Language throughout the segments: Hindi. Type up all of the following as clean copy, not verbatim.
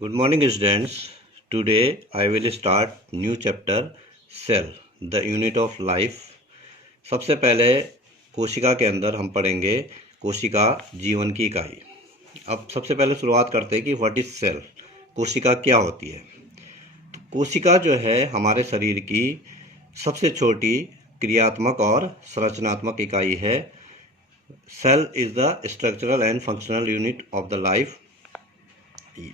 Good morning, students. Today I will start new chapter Cell, the unit of life. सबसे पहले कोशिका के अंदर हम पढ़ेंगे कोशिका जीवन की इकाई। अब सबसे पहले शुरुआत करते हैं कि व्हाट इज सेल, कोशिका क्या होती है। तो कोशिका जो है हमारे शरीर की सबसे छोटी क्रियात्मक और संरचनात्मक इकाई है। Cell is the structural and functional unit of the life.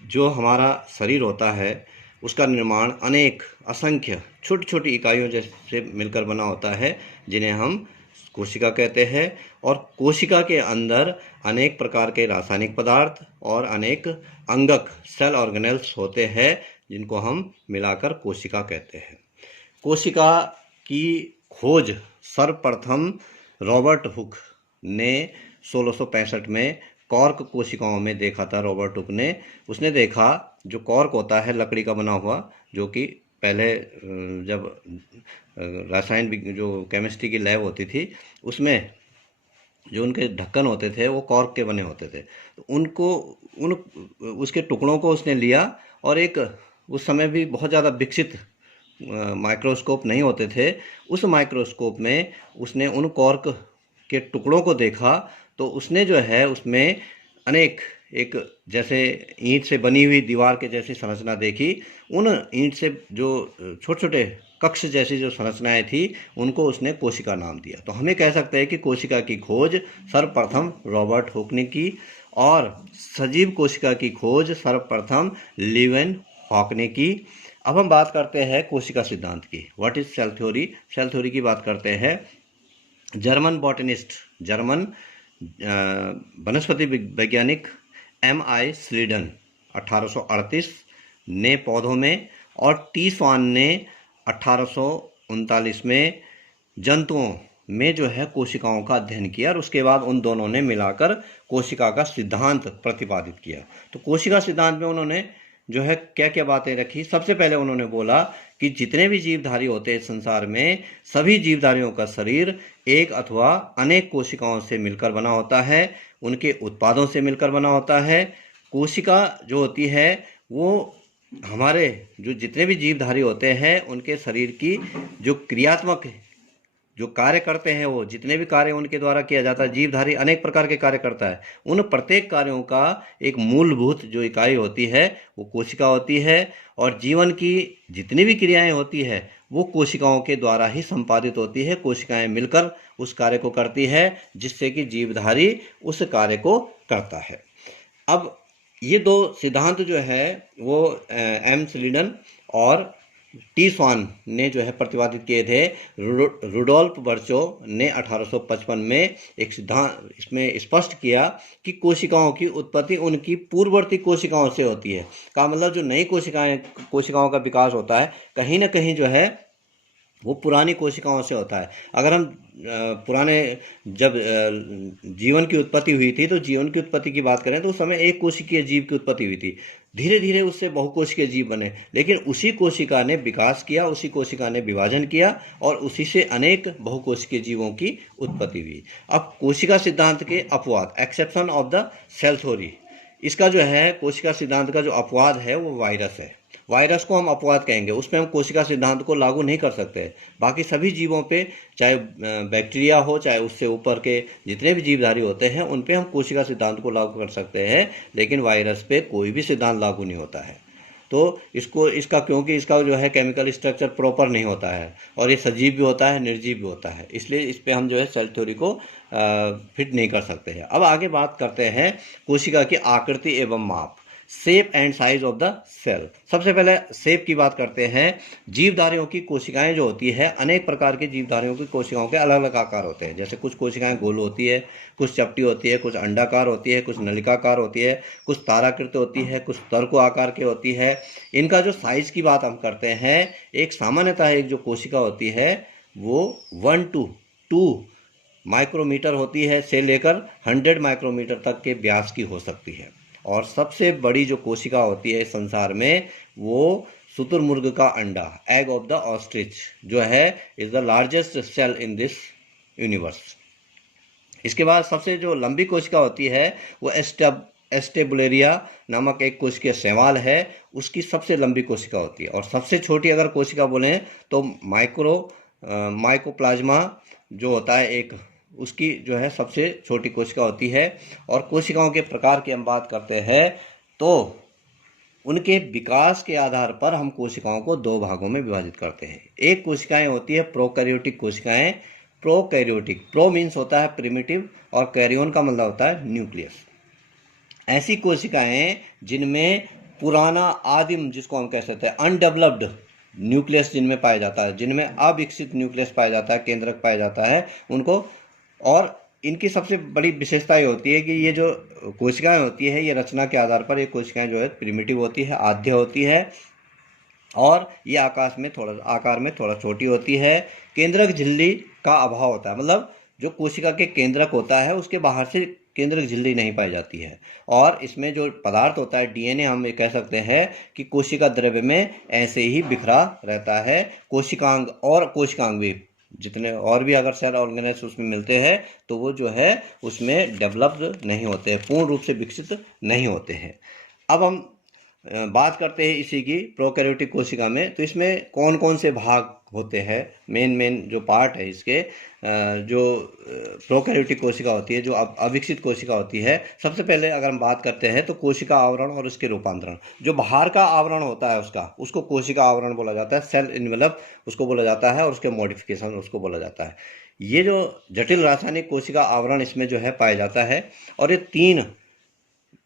जो हमारा शरीर होता है उसका निर्माण अनेक असंख्य छोटी छोटी इकाइयों जैसे मिलकर बना होता है, जिन्हें हम कोशिका कहते हैं। और कोशिका के अंदर अनेक प्रकार के रासायनिक पदार्थ और अनेक अंगक सेल ऑर्गेनेल्स होते हैं, जिनको हम मिलाकर कोशिका कहते हैं। कोशिका की खोज सर्वप्रथम रॉबर्ट हुक ने 1665 में कॉर्क कोशिकाओं में देखा था। रॉबर्ट हुक ने उसने देखा जो कॉर्क होता है लकड़ी का बना हुआ, जो कि पहले जब रसायन जो केमिस्ट्री की लैब होती थी उसमें जो उनके ढक्कन होते थे वो कॉर्क के बने होते थे। तो उनको उसके टुकड़ों को उसने लिया और एक उस समय भी बहुत ज़्यादा विकसित माइक्रोस्कोप नहीं होते थे, उस माइक्रोस्कोप में उसने उन कॉर्क के टुकड़ों को देखा। तो उसने जो है उसमें अनेक एक जैसे ईंट से बनी हुई दीवार के जैसी संरचना देखी। उन ईंट से जो छोटे छोटे कक्ष जैसी जो संरचनाएं थी उनको उसने कोशिका नाम दिया। तो हमें कह सकते हैं कि कोशिका की खोज सर्वप्रथम रॉबर्ट हुक ने की और सजीव कोशिका की खोज सर्वप्रथम लीवन हॉक ने की। अब हम बात करते हैं कोशिका सिद्धांत की। What is cell theory. Cell theory की बात करते हैं। जर्मन बॉटनिस्ट, जर्मन वनस्पति वैज्ञानिक M.I. स्लीडन 1838 ने पौधों में और टी स्वान ने 1839 में जंतुओं में जो है कोशिकाओं का अध्ययन किया और उसके बाद उन दोनों ने मिलाकर कोशिका का सिद्धांत प्रतिपादित किया। तो कोशिका सिद्धांत में उन्होंने जो है क्या क्या बातें रखी। सबसे पहले उन्होंने बोला कि जितने भी जीवधारी होते हैं संसार में, सभी जीवधारियों का शरीर एक अथवा अनेक कोशिकाओं से मिलकर बना होता है, उनके उत्पादों से मिलकर बना होता है। कोशिका जो होती है वो हमारे जो जितने भी जीवधारी होते हैं उनके शरीर की जो क्रियात्मक जो कार्य करते हैं, वो जितने भी कार्य उनके द्वारा किया जाता है, जीवधारी अनेक प्रकार के कार्य करता है, उन प्रत्येक कार्यों का एक मूलभूत जो इकाई होती है वो कोशिका होती है। और जीवन की जितनी भी क्रियाएं होती है वो कोशिकाओं के द्वारा ही संपादित होती है। कोशिकाएं मिलकर उस कार्य को करती है जिससे कि जीवधारी उस कार्य को करता है। अब ये दो सिद्धांत जो है वो M. स्लीडन और टी स्वान ने जो है प्रतिपादित किए थे। रुडोल्फ बर्चो ने 1855 में एक सिद्धांत इसमें स्पष्ट किया कि कोशिकाओं की उत्पत्ति उनकी पूर्ववर्ती कोशिकाओं से होती है। का मतलब जो नई कोशिकाओं का विकास होता है कहीं ना कहीं जो है वो पुरानी कोशिकाओं से होता है। अगर हम पुराने जब जीवन की उत्पत्ति हुई थी तो जीवन की उत्पत्ति की बात करें तो उस समय एक कोशिकीय जीव की उत्पत्ति हुई थी। धीरे धीरे उससे बहुकोशिकीय जीव बने, लेकिन उसी कोशिका ने विकास किया, उसी कोशिका ने विभाजन किया और उसी से अनेक बहुकोशिकीय जीवों की उत्पत्ति हुई। अब कोशिका सिद्धांत के अपवाद, exception of the cell theory, इसका जो है कोशिका सिद्धांत का जो अपवाद है वो वायरस है। वायरस को हम अपवाद कहेंगे, उसमें हम कोशिका सिद्धांत को लागू नहीं कर सकते। बाकी सभी जीवों पे, चाहे बैक्टीरिया हो चाहे उससे ऊपर के जितने भी जीवधारी होते हैं, उन पे हम कोशिका सिद्धांत को लागू कर सकते हैं, लेकिन वायरस पे कोई भी सिद्धांत लागू नहीं होता है। तो इसका क्योंकि इसका जो है केमिकल स्ट्रक्चर प्रॉपर नहीं होता है और ये सजीव भी होता है निर्जीव भी होता है, इसलिए इस पे हम जो है सेल थ्योरी को फिट नहीं कर सकते हैं। अब आगे बात करते हैं कोशिका की आकृति एवं माप, shape and size of the cell. सबसे पहले शेप की बात करते हैं। जीवधारियों की कोशिकाएं जो होती है, अनेक प्रकार के जीवधारियों की कोशिकाओं के अलग अलग आकार होते हैं। जैसे कुछ कोशिकाएं गोल होती है, कुछ चपटी होती है, कुछ अंडाकार होती है, कुछ नलिकाकार होती है, कुछ ताराकृत होती है, कुछ तर्क आकार की होती है। इनका जो साइज की बात हम करते हैं, एक सामान्यतः एक जो कोशिका होती है वो 1 to 2 माइक्रोमीटर होती है से लेकर 100 माइक्रोमीटर तक के व्यास की हो सकती है। और सबसे बड़ी जो कोशिका होती है संसार में वो शुतुरमुर्ग का अंडा, एग ऑफ द ऑस्ट्रिच, जो है is the largest cell in this universe. इसके बाद सबसे जो लंबी कोशिका होती है वो एस्टेबुलेरिया नामक एक कोशिकीय शैवाल है, उसकी सबसे लंबी कोशिका होती है। और सबसे छोटी अगर कोशिका बोलें तो माइकोप्लाज्मा जो होता है एक, उसकी जो है सबसे छोटी कोशिका होती है। और कोशिकाओं के प्रकार की हम बात करते हैं तो उनके विकास के आधार पर हम कोशिकाओं को दो भागों में विभाजित करते हैं। एक कोशिकाएं होती है प्रोकैरियोटिक कोशिकाएं। प्रोकैरियोटिक, प्रो मीन्स होता है प्रिमिटिव और कैरियोन का मतलब होता है न्यूक्लियस। ऐसी कोशिकाएं जिनमें पुराना आदिम, जिसको हम कह सकते हैं अनडेवलप्ड न्यूक्लियस जिनमें पाया जाता है, जिनमें अविकसित न्यूक्लियस पाया जाता है, केंद्रक पाया जाता है उनको। और इनकी सबसे बड़ी विशेषता ये होती है कि ये जो कोशिकाएं होती है ये रचना के आधार पर ये कोशिकाएं जो है प्रिमिटिव होती है, आद्य होती है, और ये आकार में थोड़ा छोटी होती है। केंद्रक झिल्ली का अभाव होता है, मतलब जो कोशिका के केंद्रक होता है उसके बाहर से केंद्रक झिल्ली नहीं पाई जाती है। और इसमें जो पदार्थ होता है डीएनए, हम ये कह सकते हैं कि कोशिका द्रव्य में ऐसे ही बिखरा रहता है। कोशिकांग भी जितने और भी अगर सेल ऑर्गेनेल्स उसमें मिलते हैं तो वो जो है उसमें डेवलप्ड नहीं होते, पूर्ण रूप से विकसित नहीं होते हैं। अब हम बात करते हैं इसी की प्रोकैरियोटिक कोशिका में। तो इसमें कौन कौन से भाग होते हैं, मेन जो पार्ट है इसके, जो प्रोकैरियोटिक कोशिका होती है, जो अविकसित कोशिका होती है। सबसे पहले अगर हम बात करते हैं तो कोशिका आवरण और उसके रूपांतरण। जो बाहर का आवरण होता है उसको कोशिका आवरण बोला जाता है, सेल इनवेलप उसको बोला जाता है, और उसके मॉडिफिकेशन उसको बोला जाता है। ये जो जटिल रासायनिक कोशिका आवरण इसमें जो है पाया जाता है, और ये 3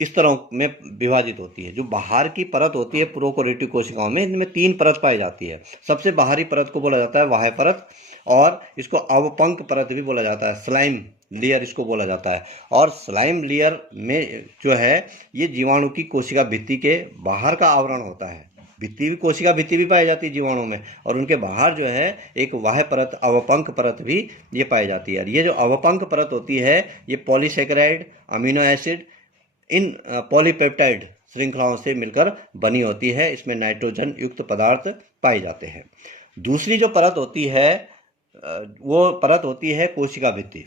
इस तरह में विभाजित होती है। जो बाहर की परत होती है प्रोकैरियोटिक कोशिकाओं में, इनमें 3 परत पाई जाती है। सबसे बाहरी परत को बोला जाता है बाह्य परत, और इसको अवपंक परत भी बोला जाता है, स्लाइम लेयर इसको बोला जाता है। और स्लाइम लेयर में जो है ये जीवाणु की कोशिका भित्ति के बाहर का आवरण होता है। कोशिका भित्ति भी पाई जाती है जीवाणु में, और उनके बाहर जो है एक बाह्य परत अवपंक परत भी ये पाई जाती है। ये जो अवपंक परत होती है ये पॉलीसेकेराइड, अमीनो एसिड, इन पॉलीपेप्टाइड श्रृंखलाओं से मिलकर बनी होती है। इसमें नाइट्रोजन युक्त पदार्थ पाए जाते हैं। दूसरी जो परत होती है वो परत होती है कोशिका भित्ति,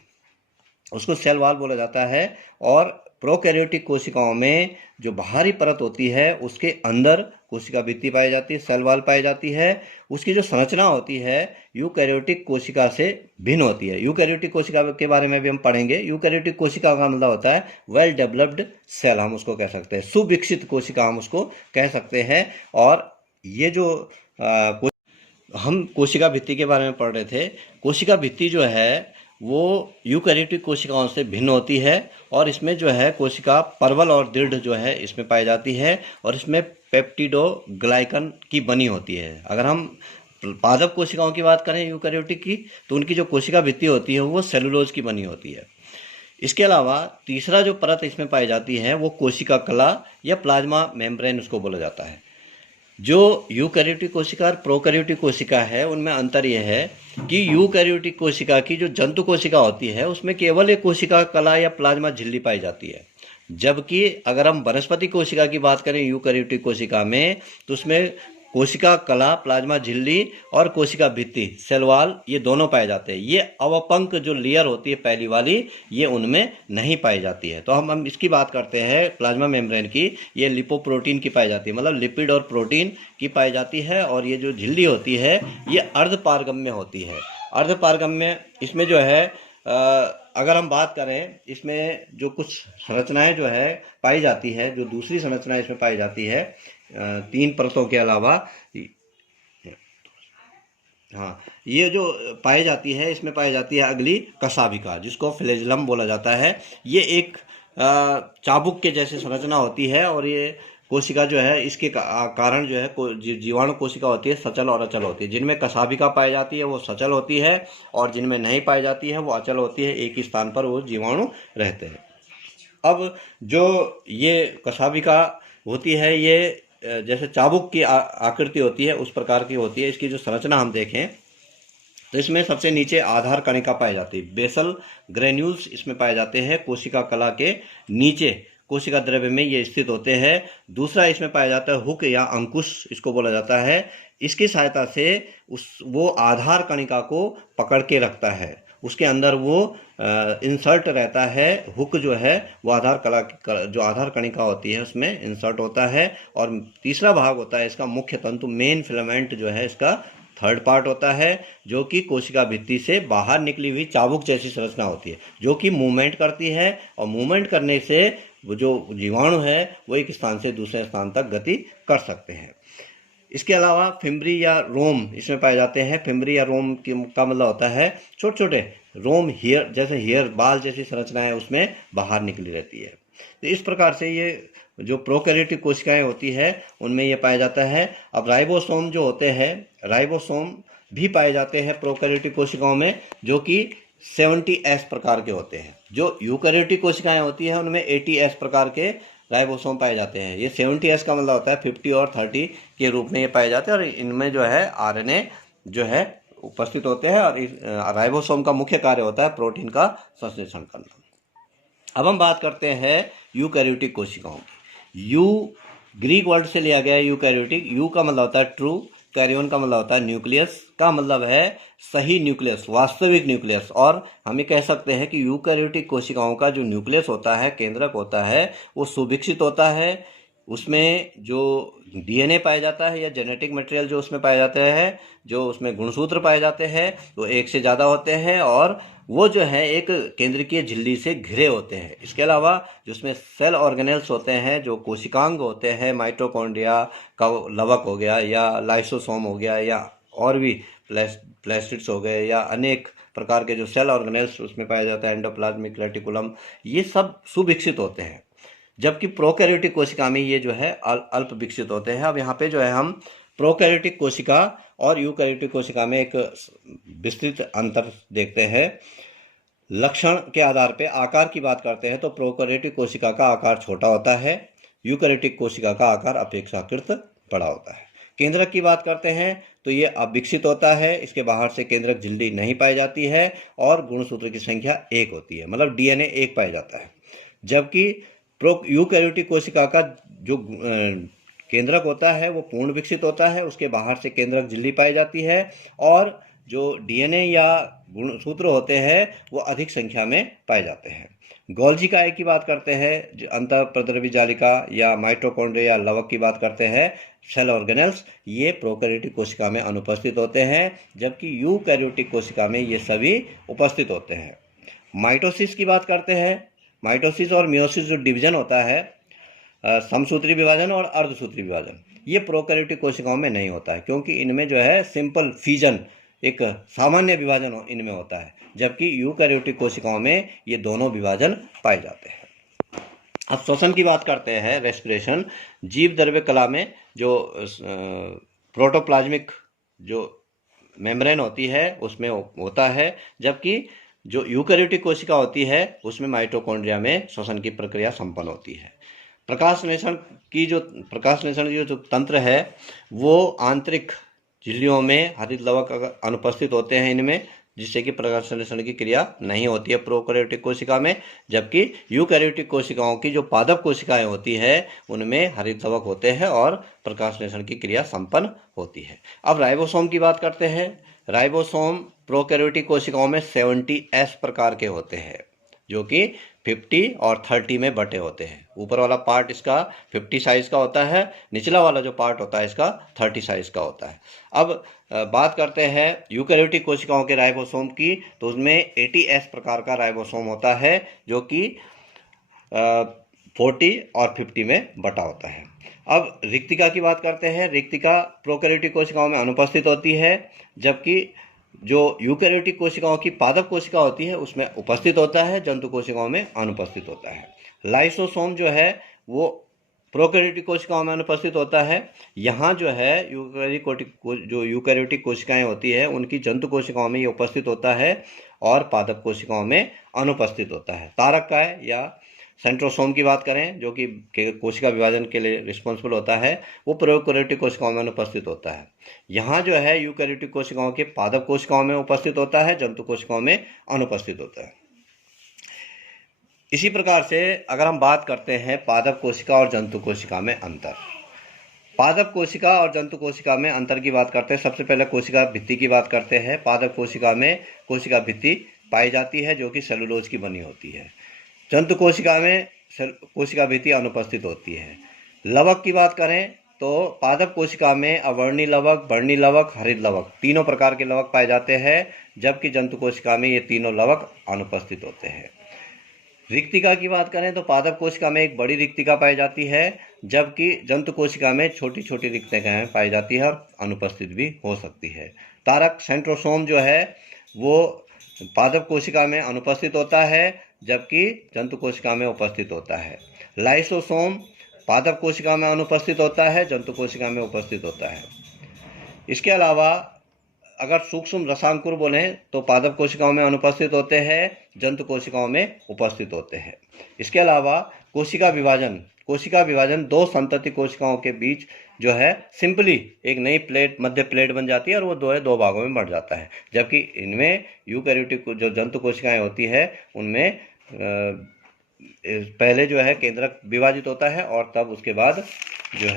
उसको सेल वॉल बोला जाता है। और प्रोकैरियोटिक कोशिकाओं में जो बाहरी परत होती है उसके अंदर कोशिका भित्ति पाई जाती है, सेल वॉल पाई जाती है। उसकी जो संरचना होती है यूकैरियोटिक कोशिका से भिन्न होती है। यूकैरियोटिक कोशिका के बारे में भी हम पढ़ेंगे। यूकैरियोटिक कोशिका का मतलब होता है वेल डेवलप्ड सेल, हम उसको कह सकते हैं, सुविकसित कोशिका हम उसको कह सकते हैं। और ये जो हम कोशिका भित्ति के बारे में पढ़ रहे थे, कोशिका भित्ति जो है वो यूकैरियोटिक कोशिकाओं से भिन्न होती है, और इसमें जो है कोशिका परवल और दृढ़ जो है इसमें पाई जाती है, और इसमें पेप्टिडोग्लाइकन की बनी होती है। अगर हम पादप कोशिकाओं की बात करें यूकैरियोटिक की, तो उनकी जो कोशिका भित्ति होती है वो सेलुलोज की बनी होती है। इसके अलावा तीसरा जो परत इसमें पाई जाती है वो कोशिका कला या प्लाज्मा मेम्ब्रेन उसको बोला जाता है। जो यूकैरियोटिक कोशिका और प्रोकैरियोटिक कोशिका है उनमें अंतर यह है कि यूकैरियोटिक कोशिका की जो जंतु कोशिका होती है उसमें केवल एक कोशिका कला या प्लाज्मा झिल्ली पाई जाती है, जबकि अगर हम वनस्पति कोशिका की बात करें यूकैरियोटिक कोशिका में तो उसमें कोशिका कला, प्लाज्मा झिल्ली और कोशिका भित्ति, सेल वॉल, ये दोनों पाए जाते हैं। ये अवपंक जो लेयर होती है पहली वाली, ये उनमें नहीं पाई जाती है। तो हम इसकी बात करते हैं प्लाज्मा मेम्ब्रेन की। ये लिपोप्रोटीन की पाई जाती है, मतलब लिपिड और प्रोटीन की पाई जाती है। और ये जो झिल्ली होती है ये अर्धपारगम्य होती है। अर्धपारगम्य इसमें जो है अगर हम बात करें, इसमें जो कुछ संरचनाएं जो है पाई जाती है, जो दूसरी संरचना इसमें पाई जाती है 3 परतों के अलावा, हाँ, ये जो पाई जाती है इसमें पाई जाती है अगली कशाभिका, जिसको फ्लैजेलम बोला जाता है। ये एक चाबुक के जैसे संरचना होती है, और ये कोशिका जो है इसके कारण जो है जीवाणु कोशिका होती है सचल और अचल होती है। जिनमें कशाभिका पाई जाती है वो सचल होती है, और जिनमें नहीं पाई जाती है वो अचल होती है। एक ही स्थान पर वो जीवाणु रहते हैं। अब जो ये कशाभिका होती है ये जैसे चाबुक की आकृति होती है उस प्रकार की होती है। इसकी जो संरचना हम देखें तो इसमें सबसे नीचे आधार कणिका पाई जाती है, बेसल ग्रेन्यूल्स इसमें पाए जाते हैं। कोशिका कला के नीचे कोशिका द्रव्य में ये स्थित होते हैं। दूसरा इसमें पाया जाता है हुक या अंकुश, इसको बोला जाता है। इसकी सहायता से वो आधार कणिका को पकड़ के रखता है, उसके अंदर वो इंसर्ट रहता है, हुक जो है वो जो आधार कणिका होती है उसमें इंसर्ट होता है। और तीसरा भाग होता है इसका मुख्य तंतु, मेन फिलामेंट जो है इसका थर्ड पार्ट होता है, जो कि कोशिका भित्ति से बाहर निकली हुई चाबुक जैसी संरचना होती है, जो कि मूवमेंट करती है, और मूवमेंट करने से वो जो जीवाणु है वो एक स्थान से दूसरे स्थान तक गति कर सकते हैं। इसके अलावा फिम्बरी या रोम इसमें पाए जाते हैं। फिम्बरी या रोम का मतलब होता है छोटे छोटे रोम, हेयर जैसे हेयर बाल जैसी संरचनाएं उसमें बाहर निकली रहती है। तो इस प्रकार से ये जो प्रोकैरियोटिक कोशिकाएं होती है उनमें ये पाया जाता है। अब राइबोसोम जो होते हैं, राइबोसोम भी पाए जाते हैं प्रोकैरियोटिक कोशिकाओं में, जो कि 70S प्रकार के होते हैं। जो यूकैरियोटिक कोशिकाएं होती है उनमें 80S प्रकार के राइबोसोम पाए जाते हैं। ये 70S का मतलब होता है 50 और 30 के रूप में ये पाए जाते हैं, और इनमें जो है आरएनए जो है उपस्थित होते हैं। और राइबोसोम का मुख्य कार्य होता है प्रोटीन का संश्लेषण करना। अब हम बात करते हैं यूकैरियोटिक कोशिकाओं की। यू ग्रीक वर्ड से लिया गया है यूकैरियोटिक। यू का मतलब होता है ट्रू, कैरियन का मतलब होता है न्यूक्लियस, का मतलब है सही न्यूक्लियस, वास्तविक न्यूक्लियस। और हम ये कह सकते हैं कि यूकैरियोटिक कोशिकाओं का जो न्यूक्लियस होता है, केंद्रक होता है, वो सुविकसित होता है। उसमें जो डीएनए पाया जाता है या जेनेटिक मटेरियल जो उसमें पाया जाता है, जो उसमें गुणसूत्र पाए जाते हैं, वो एक से ज़्यादा होते हैं, और वो जो है एक केंद्रकीय झिल्ली से घिरे होते हैं। इसके अलावा जो उसमें सेल ऑर्गेनेल्स होते हैं, जो कोशिकांग होते हैं, माइटोकॉन्ड्रिया का लवक हो गया, या लाइसोसोम हो गया, या और भी प्लास्टिड्स हो गए, या अनेक प्रकार के जो सेल ऑर्गेनेल्स उसमें पाया जाता है, एंडोप्लाज्मिक रेटिकुलम, ये सब सुविकसित होते हैं। जबकि प्रोकैरियोटिक कोशिका में ये जो है अल्प विकसित होते हैं। अब यहाँ पे जो है हम प्रोकैरियोटिक कोशिका और यूकैरियोटिक कोशिका में एक विस्तृत अंतर देखते हैं। लक्षण के आधार पे आकार की बात करते हैं तो प्रोकैरियोटिक कोशिका का आकार छोटा होता है, यूकैरियोटिक कोशिका का आकार अपेक्षाकृत बड़ा होता है। केंद्रक की बात करते हैं तो ये अविकसित होता है, इसके बाहर से केंद्रक झिल्ली नहीं पाई जाती है, और गुणसूत्र की संख्या 1 होती है, मतलब डीएनए 1 पाया जाता है। जबकि यूकैरियोटिक कोशिका का जो केंद्रक होता है वो पूर्ण विकसित होता है, उसके बाहर से केंद्रक झिल्ली पाई जाती है, और जो डीएनए या गुणसूत्र होते हैं वो अधिक संख्या में पाए जाते हैं। गोल्जी काय की बात करते हैं, जो अंतःप्रद्रवी जालिका या माइटोकॉन्ड्रिया या लवक की बात करते हैं, सेल ऑर्गेनेल्स, ये प्रोकैरियोटिक कोशिका में अनुपस्थित होते हैं, जबकि यूकैरियोटिक कोशिका में ये सभी उपस्थित होते हैं। माइटोसिस की बात करते हैं। माइटोसिस और मियोसिस जो डिवीजन होता है, समसूत्री विभाजन और अर्धसूत्री विभाजन, ये प्रोकैरियोटिक कोशिकाओं में नहीं होता है, क्योंकि इनमें जो है सिंपल फिजन, एक सामान्य विभाजन इनमें होता है, जबकि यूकैरियोटिक कोशिकाओं में ये दोनों विभाजन पाए जाते हैं। अब श्वसन की बात करते हैं, रेस्पिरेशन। जीव द्रव्य कला में जो प्रोटोप्लाज्मिक जो मेम्ब्रेन होती है उसमें होता है, जबकि जो यूकैरियोटिक कोशिका होती है उसमें माइटोकॉन्ड्रिया में श्वसन की प्रक्रिया संपन्न होती है। प्रकाश संश्लेषण की जो तंत्र है वो आंतरिक झिल्लियों में हरित लवक अनुपस्थित होते हैं इनमें, जिससे कि प्रकाश संश्लेषण की क्रिया नहीं होती है प्रोकैरियोटिक कोशिका में। जबकि यूकैरियोटिक कोशिकाओं की जो पादप कोशिकाएं होती है उनमें हरित लवक होते हैं और प्रकाश संश्लेषण की क्रिया संपन्न होती है। अब राइबोसोम की बात करते हैं। राइबोसोम प्रोकैरियोटिक कोशिकाओं में 70S प्रकार के होते हैं, जो कि 50 और 30 में बटे होते हैं। ऊपर वाला पार्ट इसका 50 साइज का होता है, निचला वाला जो पार्ट होता है इसका 30 साइज का होता है। अब बात करते हैं यूकैरियोटिक कोशिकाओं के राइबोसोम की, तो उसमें 80S प्रकार का राइबोसोम होता है, जो कि 40 और 50 में बटा होता है। अब रिक्तिका की बात करते हैं। रिक्तिका प्रोकैरियोटिक कोशिकाओं में अनुपस्थित होती है, जबकि जो यूकैरियोटिक कोशिकाओं की पादप कोशिका होती है उसमें उपस्थित होता है, जंतु कोशिकाओं में अनुपस्थित होता है। लाइसोसोम जो है वो प्रोकैरियोटिक कोशिकाओं में अनुपस्थित होता है। यहाँ जो है यूकैरियोटिक कोशिकाएं होती है उनकी जंतु कोशिकाओं में ये उपस्थित होता है और पादप कोशिकाओं में अनुपस्थित होता है। तारककाय या सेंट्रोसोम की बात करें, जो कि कोशिका विभाजन के लिए रिस्पॉन्सिबल होता है, वो प्रोकैरियोटिक कोशिकाओं में अनुपस्थित होता है। यहाँ जो है यूकैरियोटिक कोशिकाओं के पादप कोशिकाओं में उपस्थित होता है, जंतु कोशिकाओं में अनुपस्थित होता है। इसी प्रकार से अगर हम बात करते हैं पादप कोशिका और जंतु कोशिका में अंतर। पादप कोशिका और जंतु कोशिका में अंतर की बात करते हैं। सबसे पहले कोशिका भित्ति की बात करते हैं। पादप कोशिका में कोशिका भित्ति पाई जाती है जो कि सेलुलोज की बनी होती है। जंतु कोशिका में कोशिका भित्ति अनुपस्थित होती है। लवक की बात करें तो पादप कोशिका में अवर्णी लवक, वर्णी लवक, हरित लवक तीनों प्रकार के लवक पाए जाते हैं, जबकि जंतु कोशिका में ये तीनों लवक अनुपस्थित होते हैं। रिक्तिका की बात करें तो पादप कोशिका में एक बड़ी रिक्तिका पाई जाती है, जबकि जंतु कोशिका में छोटी छोटी रिक्तिकाएं पाई जाती है और अनुपस्थित भी हो सकती है। तारक सेंट्रोसोम जो है वो पादप कोशिका में अनुपस्थित होता है, जबकि जंतु कोशिका में उपस्थित होता है। लाइसोसोम पादप कोशिका में अनुपस्थित होता है, जंतु कोशिका में उपस्थित होता है। इसके अलावा अगर सूक्ष्म रसांकुर बोलें तो पादप कोशिकाओं में अनुपस्थित होते हैं, जंतु कोशिकाओं में उपस्थित होते हैं। इसके अलावा कोशिका विभाजन दो संतति कोशिकाओं के बीच जो है सिंपली एक नई प्लेट, मध्य प्लेट बन जाती है और वो दो भागों में बढ़ जाता है, जबकि इनमें यूकैरियोटिक जो जंतु कोशिकाएं होती है उनमें पहले जो है केंद्रक विभाजित होता है और तब उसके बाद जो है